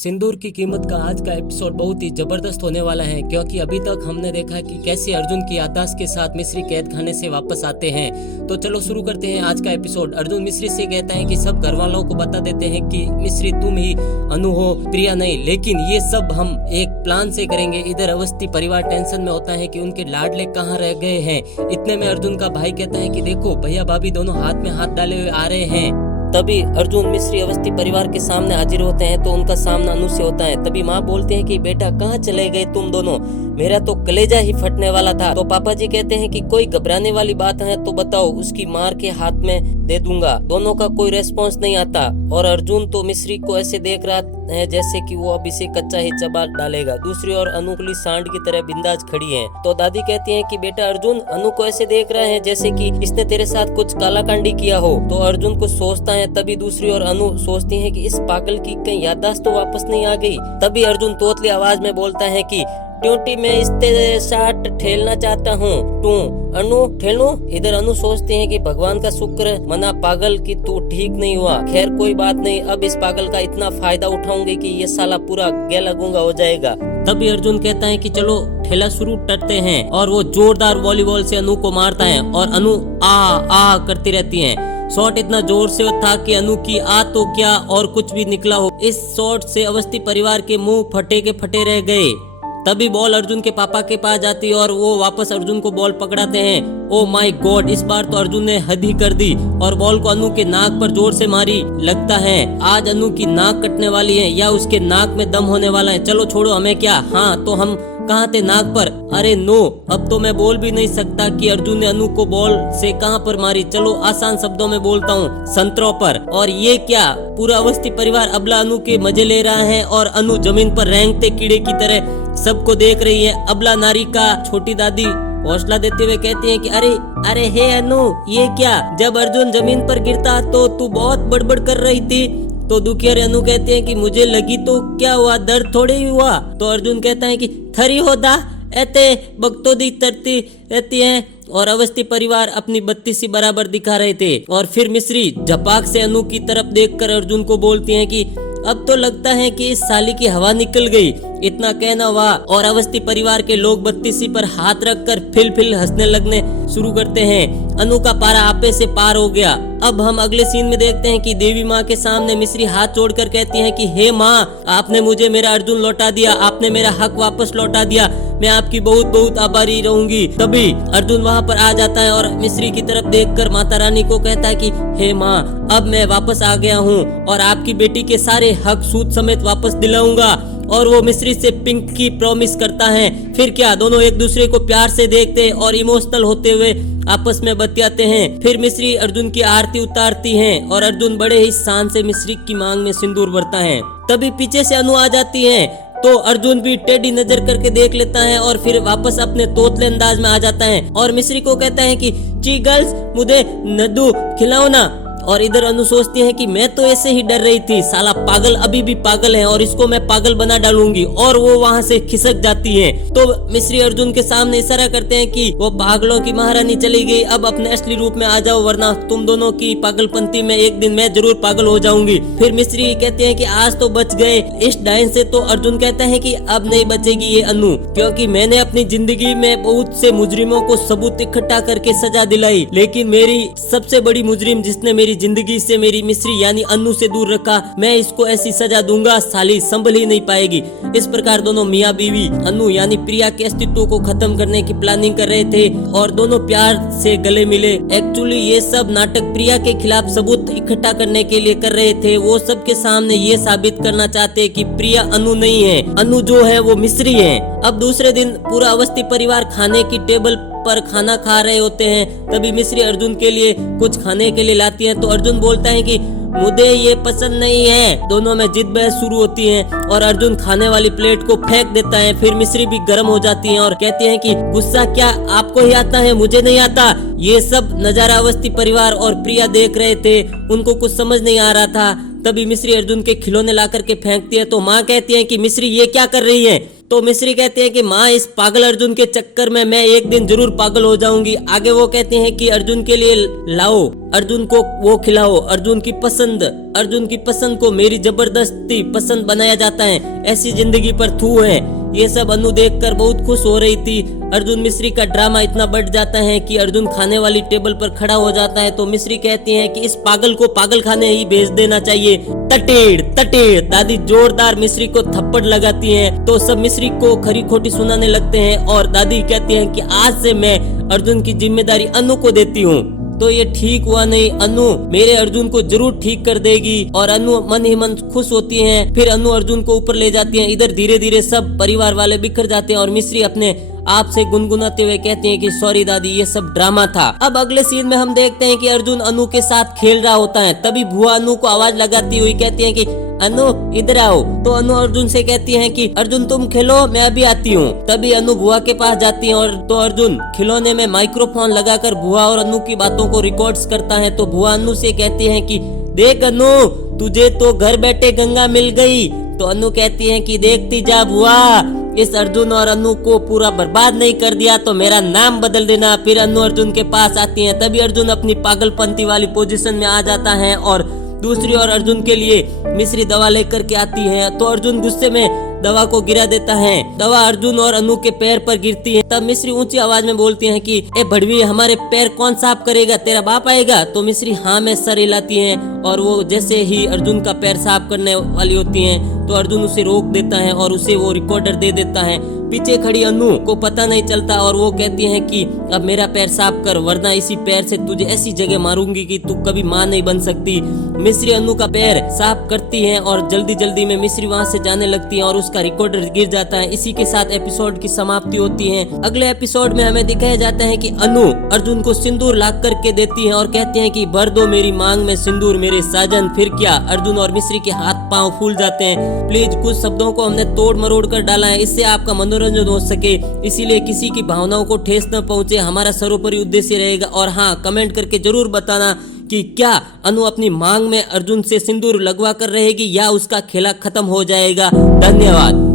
सिंदूर की कीमत का आज का एपिसोड बहुत ही जबरदस्त होने वाला है, क्योंकि अभी तक हमने देखा कि कैसे अर्जुन की याददाश्त के साथ मिस्री कैद खाने से वापस आते हैं। तो चलो शुरू करते हैं आज का एपिसोड। अर्जुन मिस्री से कहता है कि सब घर वालों को बता देते हैं कि मिस्री तुम ही अनु हो, प्रिया नहीं, लेकिन ये सब हम एक प्लान से करेंगे। इधर अवस्थी परिवार टेंशन में होता है कि उनके लाडले कहाँ रह गए हैं। इतने में अर्जुन का भाई कहता है कि देखो भैया भाभी दोनों हाथ में हाथ डाले हुए आ रहे हैं। तभी अर्जुन मिस्री अवस्थी परिवार के सामने हाजिर होते हैं तो उनका सामना अनु से होता है। तभी माँ बोलते हैं कि बेटा कहाँ चले गए तुम दोनों, मेरा तो कलेजा ही फटने वाला था। तो पापा जी कहते हैं कि कोई घबराने वाली बात है तो बताओ, उसकी मार के हाथ में दे दूंगा। दोनों का कोई रेस्पॉन्स नहीं आता और अर्जुन तो मिस्री को ऐसे देख रहा है जैसे कि वो अभी से कच्चा ही चबा डालेगा। दूसरी ओर अनुकुली सांड की तरह बिंदास खड़ी है। तो दादी कहती है कि बेटा अर्जुन अनु को ऐसे देख रहा है जैसे कि इसने तेरे साथ कुछ कालाकांडी किया हो। तो अर्जुन कुछ सोचता है। तभी दूसरी ओर अनु सोचती है कि इस पागल की कहीं याददाश्त तो वापस नहीं आ गई। तभी अर्जुन तोतली आवाज में बोलता है कि ट्यूटी में इसके साथ ठेलना चाहता हूँ, तू अनु ठेलू। इधर अनु सोचते हैं कि भगवान का शुक्र मना पागल की तू ठीक नहीं हुआ। खैर कोई बात नहीं, अब इस पागल का इतना फायदा उठाऊंगे कि ये साला पूरा गैला गूंगा हो जाएगा। तभी अर्जुन कहता है कि चलो ठेला शुरू करते हैं और वो जोरदार वॉलीबॉल से अनु को मारता है और अनु आ करती रहती है। शॉट इतना जोर से था कि अनु की आ तो क्या और कुछ भी निकला हो। इस शॉट से अवस्थी परिवार के मुंह फटे के फटे रह गए। तभी बॉल अर्जुन के पापा के पास जाती है और वो वापस अर्जुन को बॉल पकड़ाते हैं। ओ माय गॉड, इस बार तो अर्जुन ने हद ही कर दी और बॉल को अनु के नाक पर जोर से मारी। लगता है आज अनु की नाक कटने वाली है या उसके नाक में दम होने वाला है। चलो छोड़ो, हमें क्या। हाँ तो हम कहाँ थे, नाक पर। अरे नो, अब तो मैं बोल भी नहीं सकता कि अर्जुन ने अनु को बॉल से कहाँ पर मारी। चलो आसान शब्दों में बोलता हूँ, संतरों पर। और ये क्या, पूरा अवस्थी परिवार अबला अनु के मजे ले रहा है और अनु जमीन पर रेंगते कीड़े की तरह सबको देख रही है। अबला नारी का छोटी दादी हौसला देते हुए कहती है कि अरे हे अनु, ये क्या। जब अर्जुन जमीन पर गिरता तो तू बहुत बड़बड़ कर रही थी। तो दुखिया अनु कहते हैं कि मुझे लगी तो क्या हुआ, दर्द थोड़े ही हुआ। तो अर्जुन कहता है कि थरी होदा ऐते बगतो दी तरती रहती है। और अवस्थी परिवार अपनी बत्तीसी बराबर दिखा रहे थे। और फिर मिस्री झपाक से अनु की तरफ देखकर अर्जुन को बोलती है कि अब तो लगता है कि इस साली की हवा निकल गई। इतना कहना हुआ और अवस्थी परिवार के लोग बत्तीसी पर हाथ रखकर फिल हंसने लगने शुरू करते हैं। अनु का पारा आपे से पार हो गया। अब हम अगले सीन में देखते हैं कि देवी माँ के सामने मिस्री हाथ जोड़कर कहती हैं कि हे माँ, आपने मुझे मेरा अर्जुन लौटा दिया, आपने मेरा हक वापस लौटा दिया, मैं आपकी बहुत बहुत आभारी रहूंगी। तभी अर्जुन वहाँ पर आ जाता है और मिस्री की तरफ देखकर माता रानी को कहता है कि हे माँ, अब मैं वापस आ गया हूँ और आपकी बेटी के सारे हक सूद समेत वापस दिलाऊंगा। और वो मिस्री से पिंक की प्रॉमिस करता है। फिर क्या, दोनों एक दूसरे को प्यार से देखते और इमोशनल होते हुए आपस में बतियाते हैं। फिर मिस्री अर्जुन की आरती उतारती हैं और अर्जुन बड़े ही शान से मिस्री की मांग में सिंदूर भरता है। तभी पीछे से अनु आ जाती है तो अर्जुन भी टेढ़ी नजर करके देख लेता है और फिर वापस अपने तोतले अंदाज में आ जाता है और मिस्री को कहता है कि ची गर्ल्स, मुझे नद्दू खिलाओ ना। और इधर अनु सोचती है कि मैं तो ऐसे ही डर रही थी, साला पागल अभी भी पागल है और इसको मैं पागल बना डालूंगी। और वो वहाँ से खिसक जाती है। तो मिस्री अर्जुन के सामने इशारा करते हैं कि वो पागलों की महारानी चली गई, अब अपने असली रूप में आ जाओ वरना तुम दोनों की पागलपंती में एक दिन मैं जरूर पागल हो जाऊंगी। फिर मिस्री कहते हैं कि आज तो बच गए इस डायन से। तो अर्जुन कहता है कि अब नहीं बचेगी ये अनु, क्योंकि मैंने अपनी जिंदगी में बहुत से मुजरिमों को सबूत इकट्ठा करके सजा दिलाई, लेकिन मेरी सबसे बड़ी मुजरिम जिसने मेरी जिंदगी से मेरी मिस्री यानी अनु से दूर रखा, मैं इसको ऐसी सजा दूंगा साली संभल ही नहीं पाएगी। इस प्रकार दोनों मियाँ बीवी अनु यानी प्रिया के अस्तित्व को खत्म करने की प्लानिंग कर रहे थे और दोनों प्यार से गले मिले। एक्चुअली ये सब नाटक प्रिया के खिलाफ सबूत इकट्ठा करने के लिए कर रहे थे। वो सबके सामने ये साबित करना चाहते कि प्रिया अनु नहीं है, अनु जो है वो मिस्री है। अब दूसरे दिन पूरा अवस्थी परिवार खाने की टेबल पर खाना खा रहे होते हैं। तभी मिस्री अर्जुन के लिए कुछ खाने के लिए लाती है तो अर्जुन बोलता है कि मुझे ये पसंद नहीं है। दोनों में जिद बहस शुरू होती है और अर्जुन खाने वाली प्लेट को फेंक देता है। फिर मिस्री भी गर्म हो जाती है और कहती है कि गुस्सा क्या आपको ही आता है, मुझे नहीं आता। ये सब नजारा अवस्थी परिवार और प्रिया देख रहे थे, उनको कुछ समझ नहीं आ रहा था। तभी मिस्री अर्जुन के खिलौने ला करके फेंकती है तो माँ कहती है कि मिस्री ये क्या कर रही है। तो मिश्री कहते हैं कि माँ इस पागल अर्जुन के चक्कर में मैं एक दिन जरूर पागल हो जाऊंगी। आगे वो कहते हैं कि अर्जुन के लिए लाओ, अर्जुन को वो खिलाओ, अर्जुन की पसंद को मेरी जबरदस्ती पसंद बनाया जाता है, ऐसी जिंदगी पर थू है। ये सब अनु देखकर बहुत खुश हो रही थी। अर्जुन मिश्री का ड्रामा इतना बढ़ जाता है कि अर्जुन खाने वाली टेबल पर खड़ा हो जाता है। तो मिश्री कहती हैं कि इस पागल को पागल खाने ही भेज देना चाहिए। तटेड़ तटेड़ दादी जोरदार मिश्री को थप्पड़ लगाती हैं। तो सब मिश्री को खरी खोटी सुनाने लगते हैं और दादी कहती हैं कि आज से मैं अर्जुन की जिम्मेदारी अनु को देती हूँ। तो ये ठीक हुआ नहीं, अनु मेरे अर्जुन को जरूर ठीक कर देगी। और अनु मन ही मन खुश होती हैं। फिर अनु अर्जुन को ऊपर ले जाती हैं। इधर धीरे धीरे सब परिवार वाले बिखर जाते हैं और मिश्री अपने आप से गुनगुनाते हुए कहते हैं कि सॉरी दादी, ये सब ड्रामा था। अब अगले सीन में हम देखते हैं कि अर्जुन अनु के साथ खेल रहा होता है। तभी बुआ अनु को आवाज लगाती हुई कहती है कि अनु इधर आओ। तो अनु अर्जुन से कहती है कि अर्जुन तुम खेलो, मैं अभी आती हूँ। तभी अनु बुआ के पास जाती है और तो अर्जुन खिलौने में माइक्रोफोन लगाकर बुआ और अनु की बातों को रिकॉर्ड्स करता है। तो बुआ अनु से कहती है कि देख अनु, तुझे तो घर बैठे गंगा मिल गई। तो अनु कहती है कि देखती जा बुआ, इस अर्जुन और अनु को पूरा बर्बाद नहीं कर दिया तो मेरा नाम बदल देना। फिर अनु अर्जुन के पास आती है। तभी अर्जुन अपनी पागलपंती वाली पोजीशन में आ जाता है और दूसरी ओर अर्जुन के लिए मिश्री दवा लेकर के आती है। तो अर्जुन गुस्से में दवा को गिरा देता है। दवा अर्जुन और अनु के पैर पर गिरती है। तब मिश्री ऊंची आवाज में बोलती है कि ए भड़वी, हमारे पैर कौन साफ करेगा, तेरा बाप आएगा। तो मिश्री हाँ में सर हिलाती है और वो जैसे ही अर्जुन का पैर साफ करने वाली होती है तो अर्जुन उसे रोक देता है और उसे वो रिकॉर्डर दे देता है। पीछे खड़ी अनु को पता नहीं चलता और वो कहती है कि अब मेरा पैर साफ कर, वरना इसी पैर से तुझे ऐसी जगह मारूंगी कि तू कभी मां नहीं बन सकती। मिश्री अनु का पैर साफ करती है और जल्दी जल्दी में मिश्री वहां से जाने लगती है और उसका रिकॉर्डर गिर जाता है। इसी के साथ एपिसोड की समाप्ति होती है। अगले एपिसोड में हमें दिखाया जाता है कि अनु अर्जुन को सिंदूर ला करके देती है और कहती है कि भर दो मेरी मांग में सिंदूर मेरे साजन। फिर क्या, अर्जुन और मिश्री के हाथ पांव फूल जाते हैं। प्लीज कुछ शब्दों को हमने तोड़ मरोड़ कर डाला है, इससे आपका मनोरंजन हो सके, इसीलिए किसी की भावनाओं को ठेस न पहुंचे हमारा सर्वोपरि उद्देश्य रहेगा। और हाँ, कमेंट करके जरूर बताना कि क्या अनु अपनी मांग में अर्जुन से सिंदूर लगवा कर रहेगी या उसका खेला खत्म हो जाएगा। धन्यवाद।